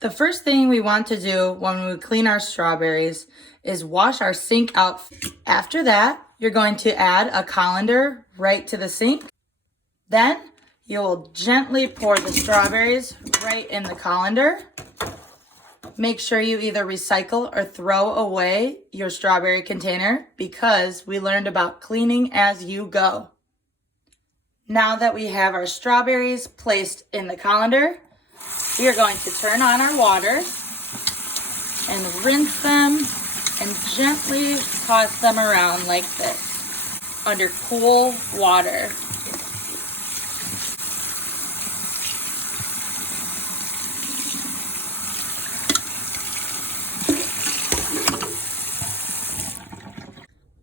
The first thing we want to do when we clean our strawberries is wash our sink out. After that, you're going to add a colander right to the sink. Then you'll gently pour the strawberries right in the colander. Make sure you either recycle or throw away your strawberry container because we learned about cleaning as you go. Now that we have our strawberries placed in the colander, we are going to turn on our water and rinse them and gently toss them around like this under cool water.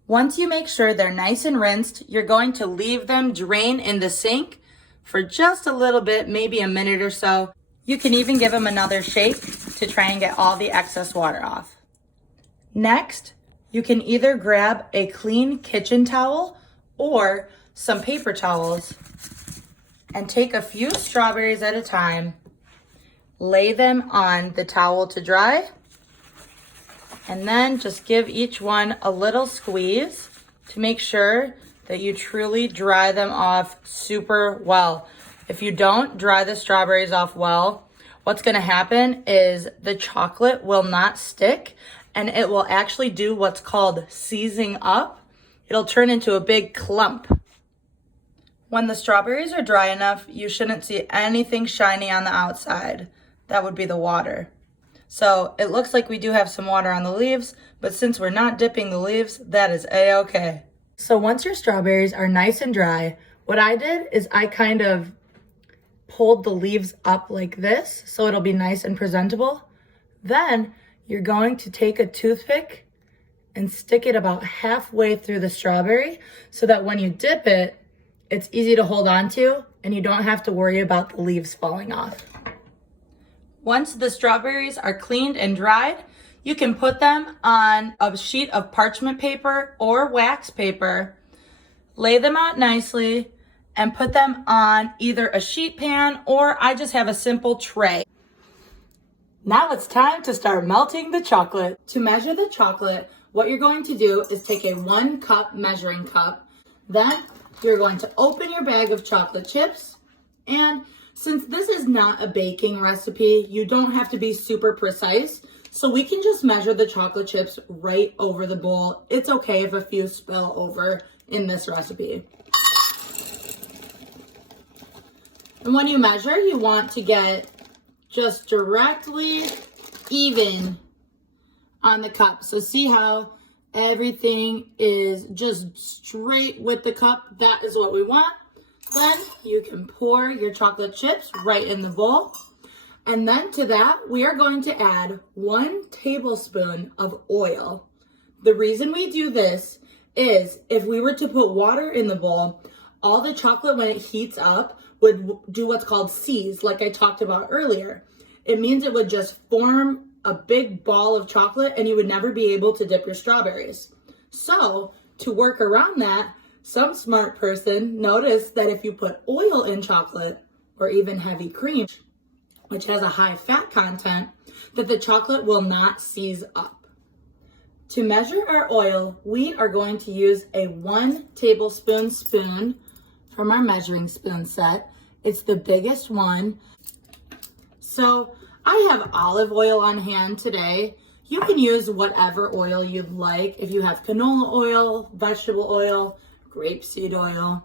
Once you make sure they're nice and rinsed, you're going to leave them drain in the sink for just a little bit, maybe a minute or so. You can even give them another shake to try and get all the excess water off. Next, you can either grab a clean kitchen towel or some paper towels and take a few strawberries at a time, lay them on the towel to dry, and then just give each one a little squeeze to make sure that you truly dry them off super well. If you don't dry the strawberries off well, what's going to happen is the chocolate will not stick and it will actually do what's called seizing up. It'll turn into a big clump. When the strawberries are dry enough, you shouldn't see anything shiny on the outside. That would be the water. So it looks like we do have some water on the leaves, but since we're not dipping the leaves, that is a-okay. So once your strawberries are nice and dry, what I did is I kind of pulled the leaves up like this so it'll be nice and presentable. Then you're going to take a toothpick and stick it about halfway through the strawberry so that when you dip it, it's easy to hold on to and you don't have to worry about the leaves falling off. Once the strawberries are cleaned and dried, you can put them on a sheet of parchment paper or wax paper, lay them out nicely, and put them on either a sheet pan or I just have a simple tray. Now it's time to start melting the chocolate. To measure the chocolate, what you're going to do is take a 1 cup measuring cup. Then you're going to open your bag of chocolate chips, and since this is not a baking recipe, you don't have to be super precise. So we can just measure the chocolate chips right over the bowl. It's okay if a few spill over in this recipe. And when you measure, you want to get just directly even on the cup. So see how everything is just straight with the cup? That is what we want. Then you can pour your chocolate chips right in the bowl. And then to that, we are going to add 1 tablespoon of oil. The reason we do this is if we were to put water in the bowl, all the chocolate when it heats up would do what's called seize, like I talked about earlier. It means it would just form a big ball of chocolate and you would never be able to dip your strawberries. So to work around that, some smart person noticed that if you put oil in chocolate or even heavy cream, which has a high fat content, that the chocolate will not seize up. To measure our oil, we are going to use a 1 tablespoon spoon from our measuring spoon set. It's the biggest one. So I have olive oil on hand today. You can use whatever oil you'd like. If you have canola oil, vegetable oil, grapeseed oil.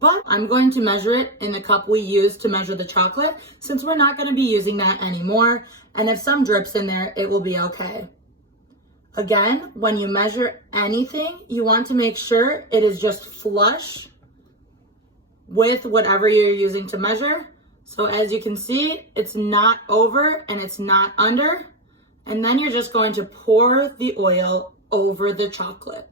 But I'm going to measure it in the cup we use to measure the chocolate since we're not going to be using that anymore. And if some drips in there, it will be okay. Again, when you measure anything, you want to make sure it is just flush with whatever you're using to measure. So as you can see, it's not over and it's not under. And then you're just going to pour the oil over the chocolate.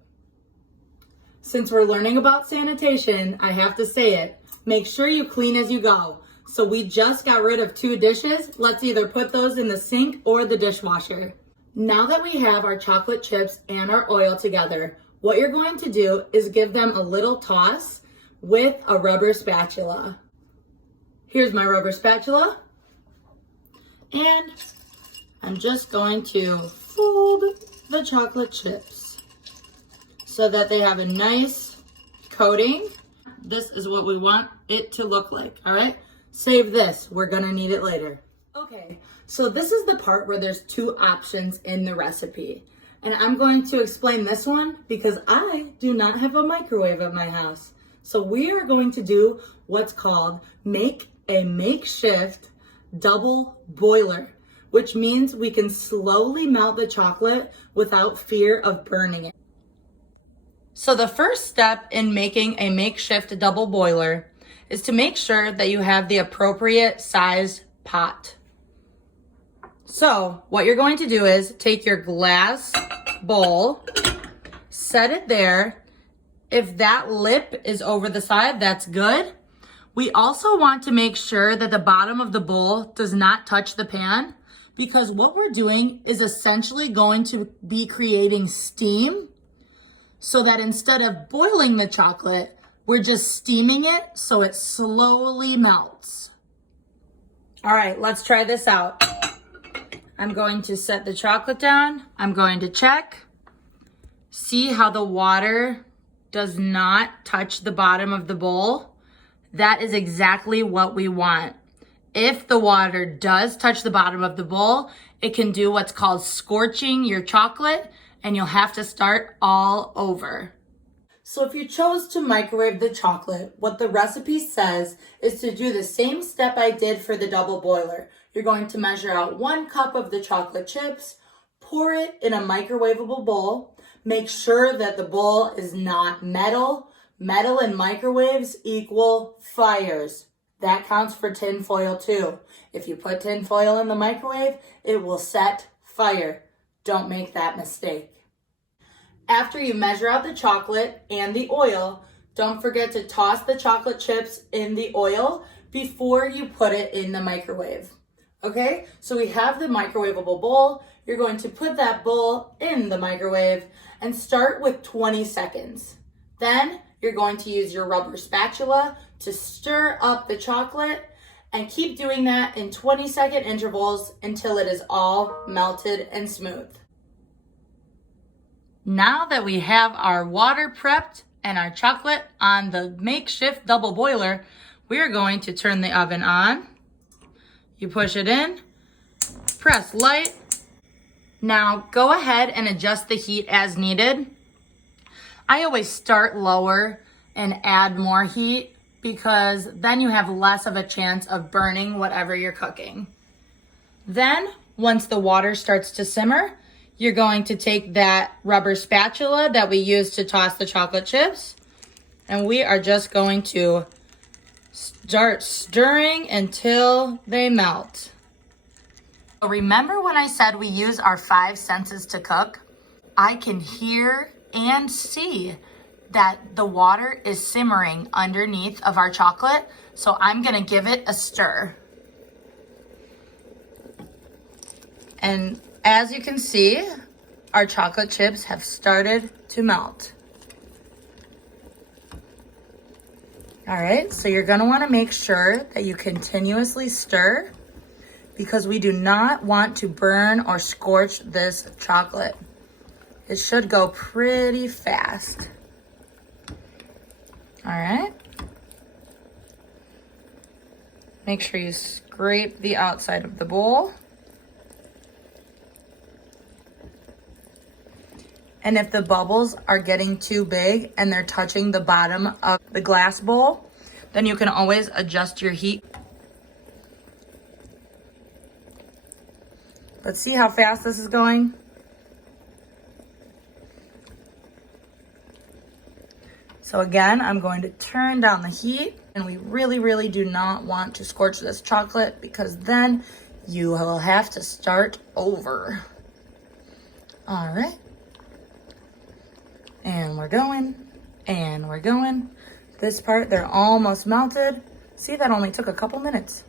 Since we're learning about sanitation, I have to say it. Make sure you clean as you go. So we just got rid of 2 dishes. Let's either put those in the sink or the dishwasher. Now that we have our chocolate chips and our oil together, what you're going to do is give them a little toss with a rubber spatula. Here's my rubber spatula. And I'm just going to fold the chocolate chips so that they have a nice coating. This is what we want it to look like, all right? Save this, we're gonna need it later. Okay, so this is the part where there's two options in the recipe. And I'm going to explain this one because I do not have a microwave at my house. So we are going to do what's called make a makeshift double boiler, which means we can slowly melt the chocolate without fear of burning it. So the first step in making a makeshift double boiler is to make sure that you have the appropriate size pot. So what you're going to do is take your glass bowl, set it there. If that lip is over the side, that's good. We also want to make sure that the bottom of the bowl does not touch the pan, because what we're doing is essentially going to be creating steam, so that instead of boiling the chocolate, we're just steaming it so it slowly melts. All right, let's try this out. I'm going to set the chocolate down. I'm going to check. See how the water does not touch the bottom of the bowl? That is exactly what we want. If the water does touch the bottom of the bowl, it can do what's called scorching your chocolate, and you'll have to start all over. So if you chose to microwave the chocolate, what the recipe says is to do the same step I did for the double boiler. You're going to measure out 1 cup of the chocolate chips, pour it in a microwavable bowl. Make sure that the bowl is not metal. Metal in microwaves equal fires. That counts for tin foil too. If you put tin foil in the microwave, it will set fire. Don't make that mistake. After you measure out the chocolate and the oil, don't forget to toss the chocolate chips in the oil before you put it in the microwave. Okay, so we have the microwavable bowl. You're going to put that bowl in the microwave and start with 20 seconds. Then you're going to use your rubber spatula to stir up the chocolate and keep doing that in 20-second intervals until it is all melted and smooth. Now that we have our water prepped and our chocolate on the makeshift double boiler, we are going to turn the oven on. You push it in, press light. Now go ahead and adjust the heat as needed. I always start lower and add more heat because then you have less of a chance of burning whatever you're cooking. Then, once the water starts to simmer, you're going to take that rubber spatula that we used to toss the chocolate chips, and we are just going to start stirring until they melt. So remember when I said we use our 5 senses to cook? I can hear and see that the water is simmering underneath of our chocolate, so I'm gonna give it a stir. And as you can see, our chocolate chips have started to melt. All right, so you're gonna wanna make sure that you continuously stir because we do not want to burn or scorch this chocolate. It should go pretty fast. All right. Make sure you scrape the outside of the bowl. And if the bubbles are getting too big and they're touching the bottom of the glass bowl, then you can always adjust your heat. Let's see how fast this is going. So again, I'm going to turn down the heat, and we really, really do not want to scorch this chocolate because then you will have to start over. All right. And we're going, and we're going. This part, they're almost melted. See, that only took a couple minutes.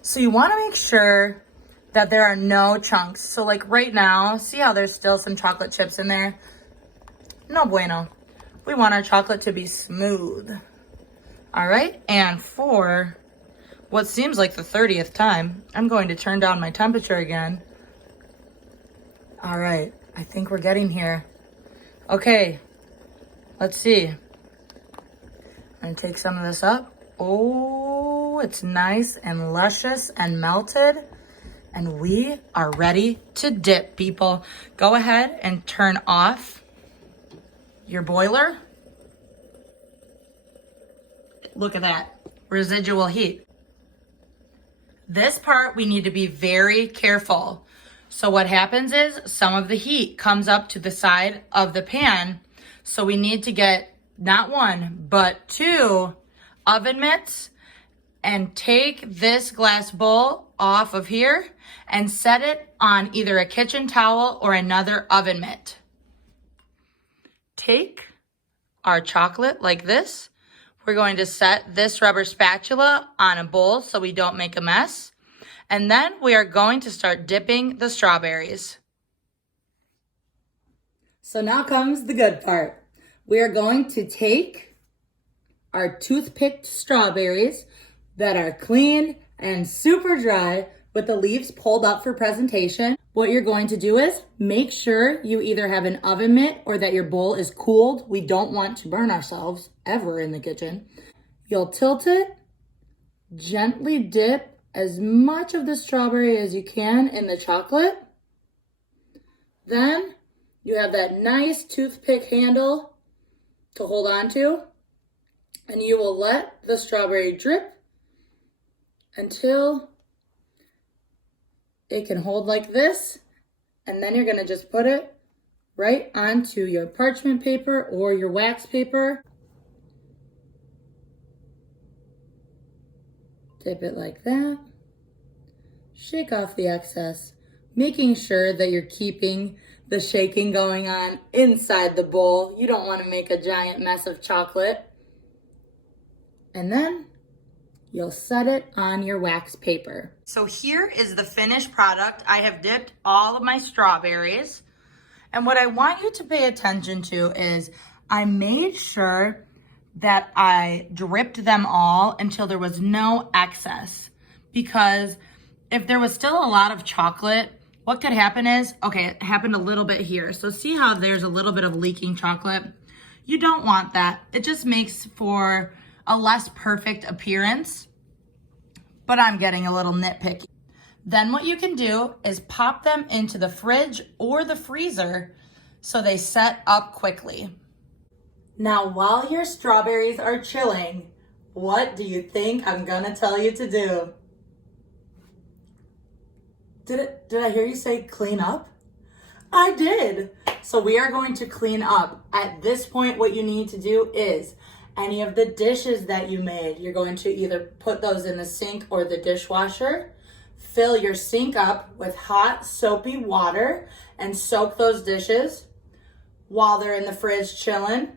So you want to make sure that there are no chunks. So like right now, see how there's still some chocolate chips in there? No bueno. We want our chocolate to be smooth. All right, and for what seems like the 30th time. I'm going to turn down my temperature again. All right, I think we're getting here. Okay, let's see. I'm gonna take some of this up. Oh, it's nice and luscious and melted. And we are ready to dip, people. Go ahead and turn off your boiler. Look at that, residual heat. This part, we need to be very careful. So what happens is some of the heat comes up to the side of the pan. So we need to get not one, but 2 oven mitts and take this glass bowl off of here and set it on either a kitchen towel or another oven mitt. Take our chocolate like this. We're going to set this rubber spatula on a bowl so we don't make a mess. And then we are going to start dipping the strawberries. So now comes the good part. We are going to take our toothpicked strawberries that are clean and super dry with the leaves pulled up for presentation. What you're going to do is make sure you either have an oven mitt or that your bowl is cooled. We don't want to burn ourselves ever in the kitchen. You'll tilt it, gently dip as much of the strawberry as you can in the chocolate. Then you have that nice toothpick handle to hold on to, and you will let the strawberry drip until it can hold like this, and then you're gonna just put it right onto your parchment paper or your wax paper. Dip it like that. Shake off the excess, making sure that you're keeping the shaking going on inside the bowl. You don't want to make a giant mess of chocolate. And then you'll set it on your wax paper. So here is the finished product. I have dipped all of my strawberries. And what I want you to pay attention to is I made sure that I dripped them all until there was no excess. Because if there was still a lot of chocolate, what could happen is, okay, it happened a little bit here. So see how there's a little bit of leaking chocolate? You don't want that. It just makes for a less perfect appearance, but I'm getting a little nitpicky. Then what you can do is pop them into the fridge or the freezer so they set up quickly. Now, while your strawberries are chilling, what do you think I'm gonna tell you to do? Did I hear you say clean up? I did. So we are going to clean up. At this point, what you need to do is any of the dishes that you made, you're going to either put those in the sink or the dishwasher. Fill your sink up with hot, soapy water and soak those dishes. While they're in the fridge chilling,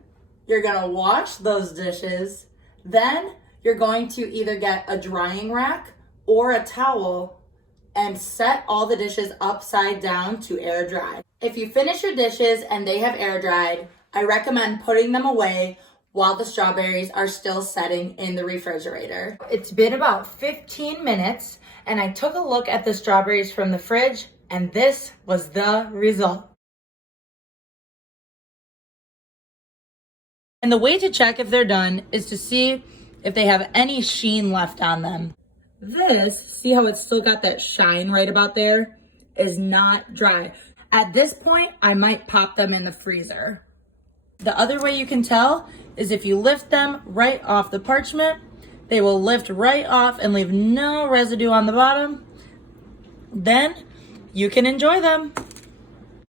you're gonna wash those dishes. Then you're going to either get a drying rack or a towel and set all the dishes upside down to air dry. If you finish your dishes and they have air dried, I recommend putting them away while the strawberries are still setting in the refrigerator. It's been about 15 minutes and I took a look at the strawberries from the fridge and this was the result. And the way to check if they're done is to see if they have any sheen left on them. This, see how it's still got that shine right about there, is not dry. At this point, I might pop them in the freezer. The other way you can tell is if you lift them right off the parchment, they will lift right off and leave no residue on the bottom. Then you can enjoy them.